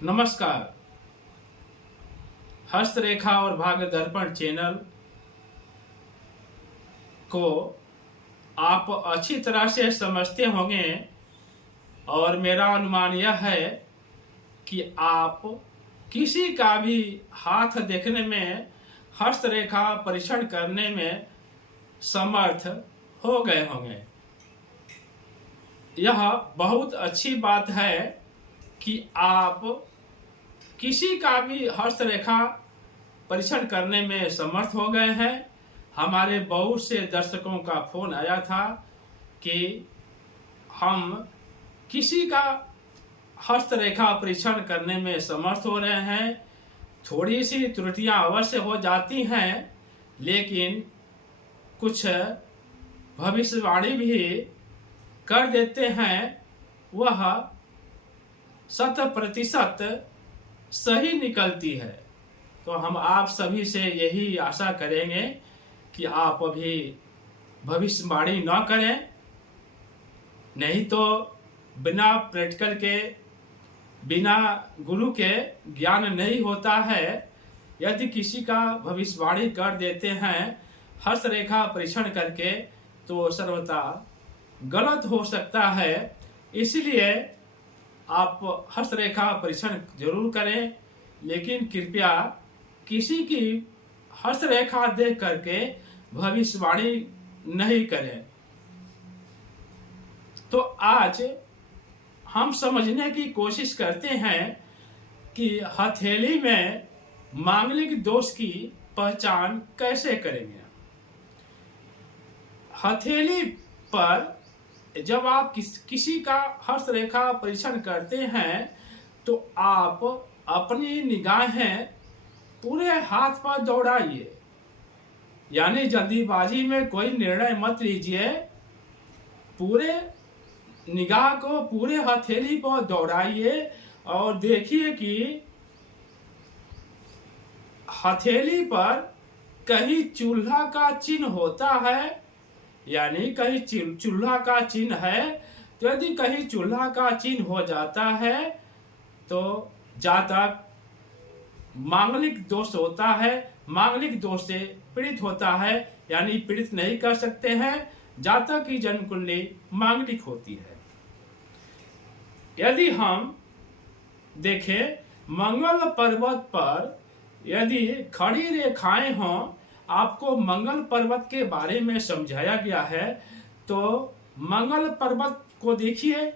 नमस्कार। हस्तरेखा और भाग्य दर्पण चैनल को आप अच्छी तरह से समझते होंगे और मेरा अनुमान यह है कि आप किसी का भी हाथ देखने में, हस्तरेखा परीक्षण करने में समर्थ हो गए होंगे। यह बहुत अच्छी बात है कि आप किसी का भी हस्तरेखा परीक्षण करने में समर्थ हो गए हैं। हमारे बहुत से दर्शकों का फोन आया था कि हम किसी का हस्तरेखा परीक्षण करने में समर्थ हो रहे हैं। थोड़ी सी त्रुटियां अवश्य हो जाती हैं, लेकिन कुछ भविष्यवाणी भी कर देते हैं, वह 100% सही निकलती है। तो हम आप सभी से यही आशा करेंगे कि आप अभी भविष्यवाणी न करें, नहीं तो बिना प्रैक्टिकल के, बिना गुरु के ज्ञान नहीं होता है। यदि किसी का भविष्यवाणी कर देते हैं हस्तरेखा परीक्षण करके, तो सर्वथा गलत हो सकता है। इसलिए आप हस्तरेखा परीक्षण जरूर करें, लेकिन कृपया किसी की हस्तरेखा देख करके भविष्यवाणी नहीं करें। तो आज हम समझने की कोशिश करते हैं कि हथेली में मांगलिक दोष की पहचान कैसे करेंगे। हथेली पर जब आप किसी का हस्तरेखा परीक्षण करते हैं तो आप अपनी निगाहें पूरे हाथ पर दौड़ाइए, यानी जल्दीबाजी में कोई निर्णय मत लीजिए। पूरे निगाह को पूरे हथेली पर दौड़ाइए और देखिए कि हथेली पर कहीं चूल्हा का चिन्ह होता है, यानी कहीं चूल्हा का चिन्ह है। तो यदि कहीं चूल्हा का चिन्ह हो जाता है तो जातक मांगलिक दोष होता है, मांगलिक दोष से पीड़ित होता है, यानी पीड़ित नहीं कर सकते हैं। जातक की जन्म कुंडली मांगलिक होती है। यदि हम देखें मंगल पर्वत पर यदि खड़ी रेखाएं हों, आपको मंगल पर्वत के बारे में समझाया गया है। तो मंगल पर्वत को देखिए,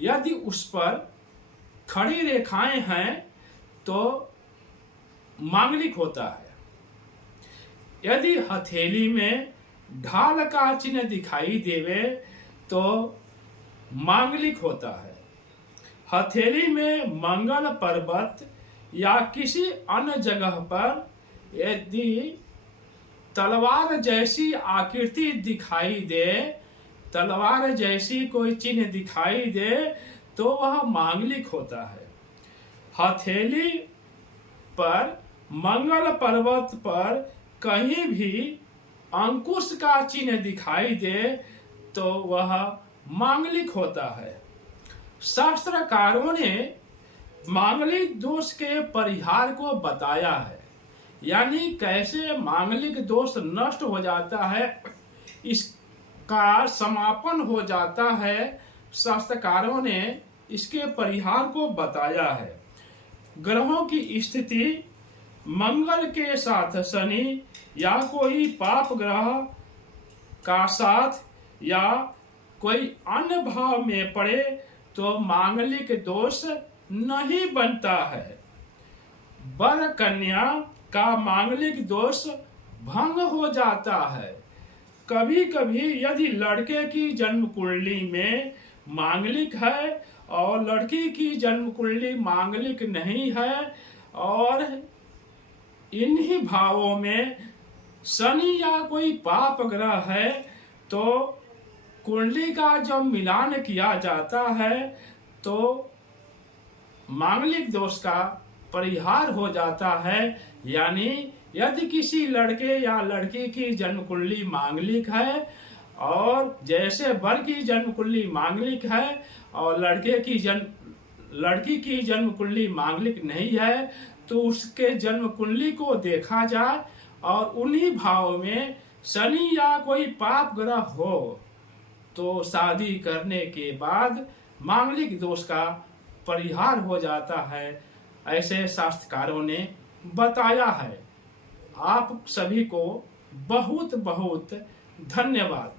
यदि उस पर खड़ी रेखाएं हैं तो मांगलिक होता है। यदि हथेली में ढाल का चिन्ह दिखाई देवे तो मांगलिक होता है। हथेली में मंगल पर्वत या किसी अन्य जगह पर यदि तलवार जैसी आकृति दिखाई दे, तलवार जैसी कोई चिन्ह दिखाई दे, तो वह मांगलिक होता है। हथेली पर मंगल पर्वत पर कहीं भी अंकुश का चिन्ह दिखाई दे तो वह मांगलिक होता है। शास्त्रकारों ने मांगलिक दोष के परिहार को बताया है, यानी कैसे मांगलिक दोष नष्ट हो जाता है, इसका समापन हो जाता है। शास्त्रकारों ने इसके परिहार को बताया है। ग्रहों की स्थिति मंगल के साथ शनि या कोई पाप ग्रह का साथ या कोई अन्य भाव में पड़े तो मांगलिक दोष नहीं बनता है। वर कन्या का मांगलिक दोष भंग हो जाता है। कभी कभी यदि लड़के की जन्म कुंडली में मांगलिक है और लड़की की जन्म कुंडली मांगलिक नहीं है और इन्हीं भावों में शनि या कोई पाप ग्रह है, तो कुंडली का जब मिलान किया जाता है तो मांगलिक दोष का परिहार हो जाता है। यानी यदि किसी लड़के या लड़की की जन्म कुंडली मांगलिक है और जैसे वर की जन्म कुंडली मांगलिक है और लड़के की जन्म लड़की की जन्म कुंडली मांगलिक नहीं है तो उसके जन्म कुंडली को देखा जाए और उन्हीं भाव में शनि या कोई पाप ग्रह हो तो शादी करने के बाद मांगलिक दोष का परिहार हो जाता है, ऐसे शास्त्रकारों ने बताया है। आप सभी को बहुत बहुत धन्यवाद।